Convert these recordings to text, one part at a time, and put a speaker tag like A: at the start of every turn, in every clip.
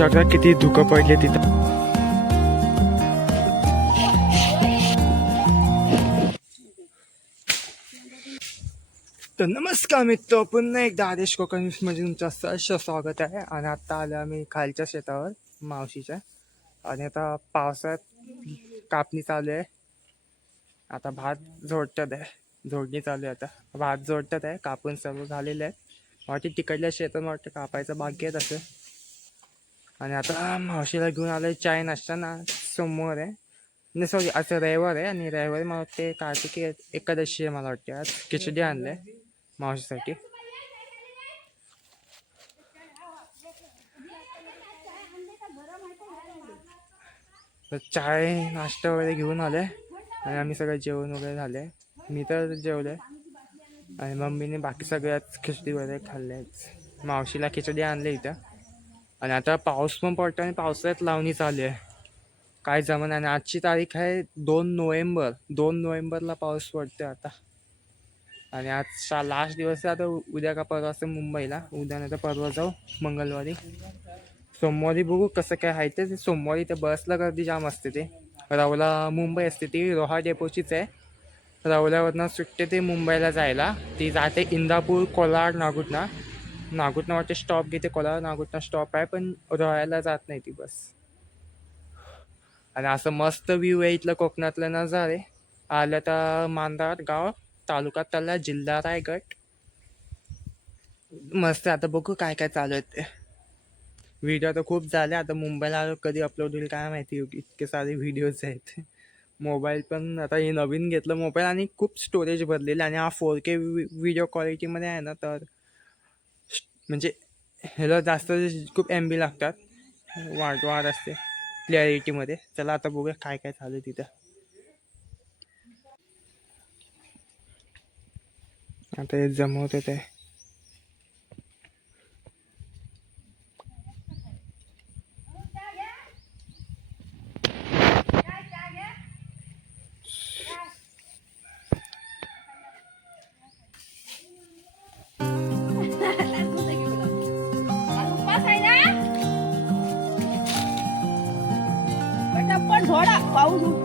A: शकता किती धुकं पडले तिथं? तर नमस्कार मित्र पुन्हा एकदा आदेश कोकण म्हणजे तुमचं सहर्ष स्वागत आहे. आणि आता आलो आम्ही खालच्या शेतावर मावशीच्या. आणि आता पावसात कापणी चालू आहे. आता भात झोडतात आहे. झोडणी चालू आहे आता. भात झोडतात आहे. कापून सर्व झालेलं आहे वाटते तिकडल्या शेतात वाटतं कापायचं बाकी आहे तसं. आणि आता मावशीला घेऊन आलोय चाय नाश्ता ना समोर आहे. नाही सॉरी आज रविवार आहे आणि रविवारी मला वाटते कार्तिकी एकादशी आहे मला वाटते आज. खिचडी आणलंय मावशीसाठी. तर चाय नाश्ता वगैरे घेऊन आले आणि आम्ही सगळं जेवण वगैरे झाले मी तर जेवले आणि मम्मीने बाकी सगळ्याच खिचडी वगैरे खाल्ल्याच मावशीला खिचडी आणली इथं. आणि आता पाऊस पण पडतो आणि पावसाळ्यात लावणी चालू आहे. काय जमन आणि आजची तारीख आहे दोन नोव्हेंबर. दोन नोव्हेंबरला पाऊस पडतोय आता. आणि आजचा लास्ट दिवस आहे. आता उद्या का परवा असं मुंबईला. उद्या नाही तर परवा जाऊ मंगळवारी. सोमवारी बघू कसं काय आहे ते. सोमवारी ते बसला गर्दी जाम असते ते. रावला मुंबई असते ती. रोहा डेपोचीच आहे. रावल्यावरनं सुटते ते मुंबईला जायला. ती जाते इंदापूर कोलाड नागुटना. नागुटना वाटते स्टॉप घेते कोलाड नागुटना स्टॉप आहे पण रोहायला जात नाही ती बस. आणि असं मस्त व्ह्यू आहे इथलं कोकणातलं नजारे. आलं तर मांदार गाव तालुका तला जिल्हा रायगड. मस्त आता बघू काय काय चालू आहे ते. व्हिडिओ तर खूप झाले. आता मुंबईला आलो कधी अपलोड होईल काय माहिती. इतके सारे व्हिडिओज आहेत. मोबाईल पण आता हे नवीन घेतलं मोबाईल आणि खूप स्टोरेज भरलेलं. आणि हा फोर के व्हिडिओ क्वालिटीमध्ये आहे ना तर म्हणजे ह्याला जास्त खूप एम बी लागतात. वाढ वाढ असते क्लॅरिटीमध्ये चला आता बघूया काय काय चालू आहे तिथं. आता हे जमवत ते.
B: Oh.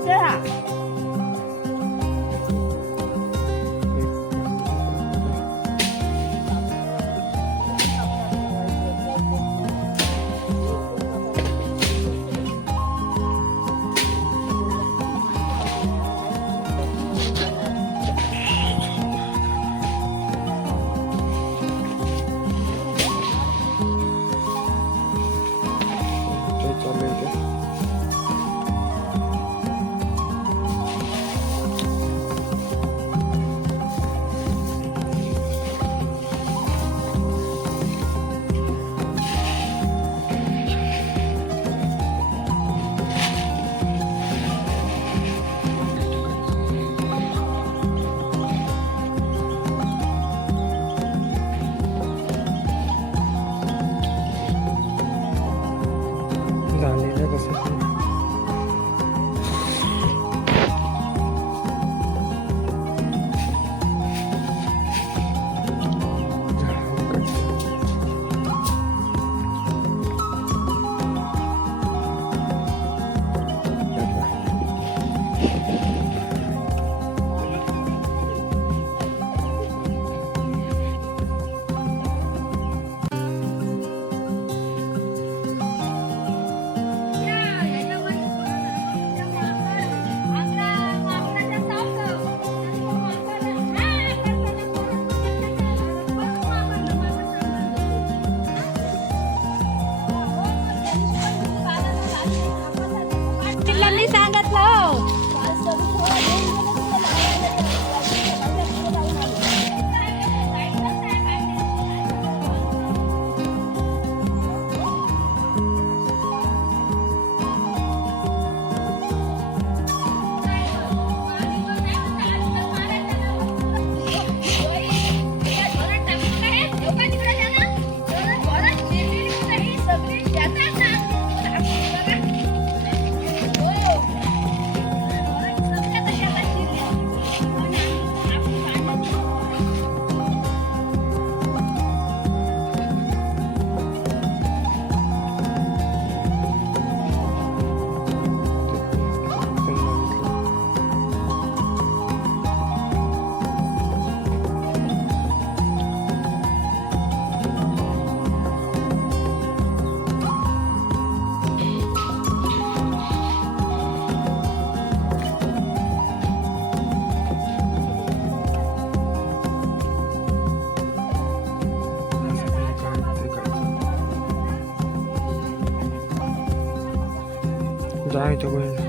A: इथं कोणी सांगितलं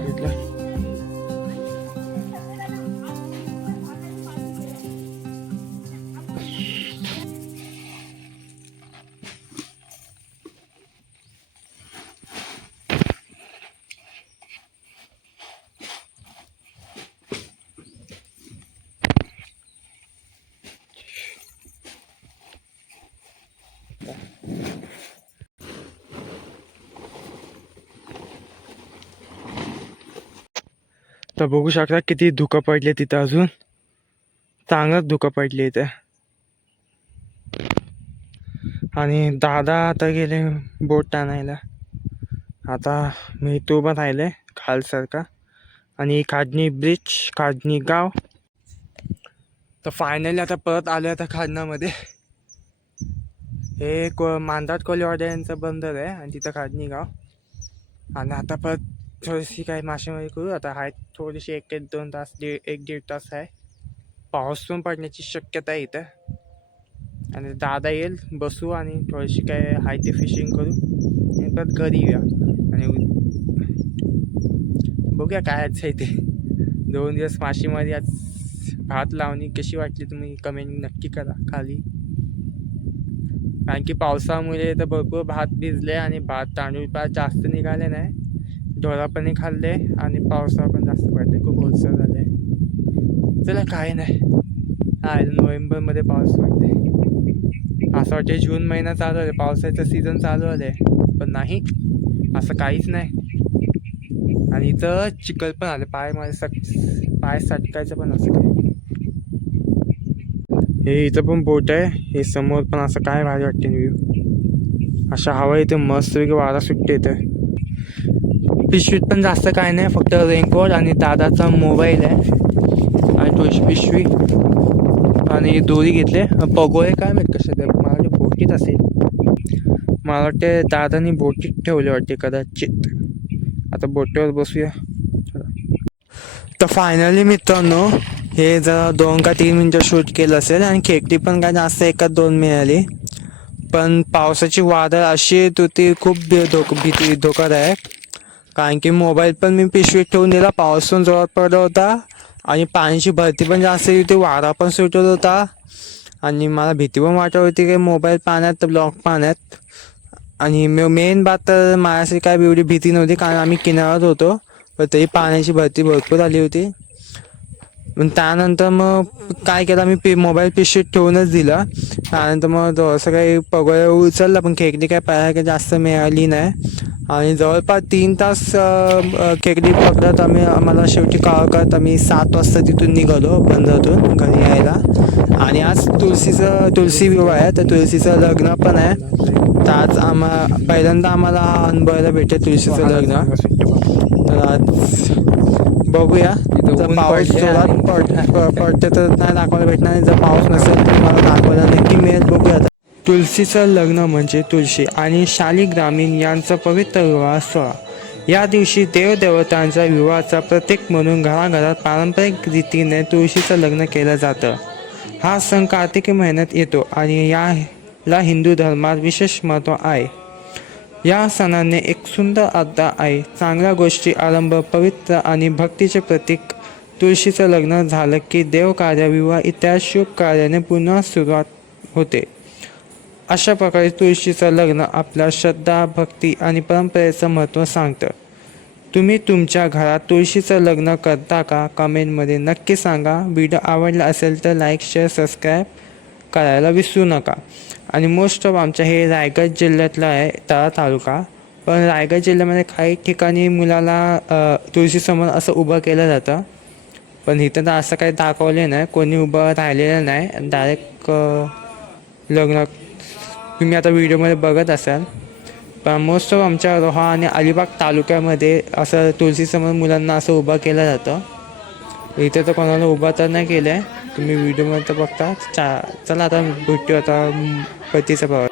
A: तर बघू शकता किती धुकं पडले तिथं अजून. चांगलंच धुकं पडले इथे. आणि दादा आता गेले बोट आणायला. आता मी तो पण राहिले खालसारखा. आणि काढणी ब्रिज खाजणी गाव. तर फायनली आता परत आलो आता खाजनामध्ये हे को मांदाट कोलीवाडा यांचं बंदर आहे आणि तिथं खाजणी गाव. आणि आता परत थोडीशी काही मासेमारी करू. आता आहे थोडीशी एक एक दोन तास दीड एक दीड तास आहे. पाऊस पण पडण्याची शक्यता आहे इथं. आणि दादा येईल बसू आणि थोडीशी काय आहे ते फिशिंग करू. आणि परत घरी येऊया. आणि बघूया काय आज आहे ते. दोन दिवस मासेमारी आज भात लावणी. कशी वाटली तुम्ही कमेंट नक्की करा खाली. कारण की पावसामुळे तर भरपूर भात भिजले आणि भात तांदूळ पात जास्त निघाले नाही. ढोरापणे खाल्ले आणि पावसा पण जास्त पडले. खूप ओलसर झाले. चला काय नाही. हा नोव्हेंबरमध्ये पाऊस पडते. असं वाटते जून महिना चालू आहे. पावसाचं सीझन चालू आहे. पण नाही असं काहीच नाही. आणि इथं चिखल पण आले. पाय माझे सट पाय सटकायचं पण असं हे इथं पण बोट आहे. हे समोर पण असं काय भारी वाटते व्ह्यू अशा हवा इथे मस्त वारा सुटते इथे. पिशवीत पण जास्त काय नाही फक्त रेनकोट आणि दादाचा मोबाईल आहे. आणि थोडीशी पिशवी. आणि दोरी घेतले. पगोळे काय माहीत कसे ते मला वाटते बोटीत असेल. मला वाटते दादानी बोटीत ठेवले वाटते कदाचित. आता बोटीवर बसूया. तर फायनली मित्रांनो हे जरा दोन का तीन मिनटं शूट केलं असेल आणि खेकडी पण काय जास्त एकाच दोन मिळाली. पण पावसाची वादळ अशी तुती खूप धोक भीती धोकादायक. कारण की मोबाईल पण मी पिशवीत ठेवून दिला पाऊस पण जोरात पडला होता आणि पाण्याची भरती पण जास्त होती वारा पण सुटत होता आणि मला भीती पण वाटत होती की मोबाईल पाण्यात ब्लॉक पाण्यात. आणि मेन बात तर माझ्यासाठी काय एवढी भीती नव्हती कारण आम्ही किनाऱ्यात होतो पण तरी पाण्याची भरती भरपूर आली होती. पण त्यानंतर मग काय केलं मी पे मोबाईल पिशवीत ठेवूनच दिला. त्यानंतर मग असं काही पगोळ्या उचलला पण खेकडी काय पाहायला काही जास्त मिळाली नाही. आणि जवळपास तीन तास खेकडी पकडत आम्ही आम्हाला शेवटी काळ करत आम्ही सात वाजता तिथून निघालो बंदरातून घरी यायला. आणि आज तुळशीचं तुळशी विवाह आहे तर तुळशीचं लग्न पण आहे. तर आज आम्हा पहिल्यांदा आम्हाला हा अनुभवायला भेटेल तुळशीचं लग्न. तर आज बघूया. जर पाऊस
C: पडले
A: जोरात
C: आणि-
A: पड प- पडते तर नाही दाखवायला भेटणार आणि जर पाऊस नसेल तर मला दाखवायला नक्की मिळेल. बघूया तुळशीचं लग्न म्हणजे तुळशी आणि शाली ग्रामीण यांचा पवित्र विवाह सोहळा. या दिवशी देवदेवतांच्या विवाहाचा प्रतीक म्हणून घराघरात पारंपरिक रीतीने तुळशीचं लग्न केलं जातं. हा सण कार्तिकी महिन्यात येतो आणि याला हिंदू धर्मात विशेष महत्त्व आहे. या सणाने एक सुंदर अर्थ आहे. चांगल्या गोष्टी आरंभ पवित्र आणि भक्तीचे प्रतीक तुळशीचं लग्न झालं की देवकार्य विवाह इत्यादी शुभ कार्याने पुन्हा सुरुवात होते. अशा प्रकारे तुळशीचं लग्न आपल्या श्रद्धा भक्ती आणि परंपरेचं महत्त्व सांगतं. तुम्ही तुमच्या घरात तुळशीचं लग्न करता का? कमेंटमध्ये नक्की सांगा. व्हिडिओ आवडला असेल तर लाईक शेअर सबस्क्राईब करायला विसरू नका. आणि मोस्ट ऑफ आमच्या हे रायगड जिल्ह्यातलं आहे तळा तालुका. पण रायगड जिल्ह्यामध्ये काही ठिकाणी मुलाला तुळशीसमोर असं उभं केलं जातं. पण इथं तर असं काही दाखवले नाही. कोणी उभं राहिलेलं नाही. डायरेक्ट लग्न तुम्ही आता व्हिडिओमध्ये बघत असाल. पण मोस्ट ऑफ आमच्या रोहा आणि अलिबाग तालुक्यामध्ये असं तुळशीसमोर मुलांना असं उभं केलं जातं. इथे तर कोणाला उभा तर नाही केलं आहे तुम्ही व्हिडिओमध्ये तर बघता. चा चला आता भेटू आता पतीचा भाव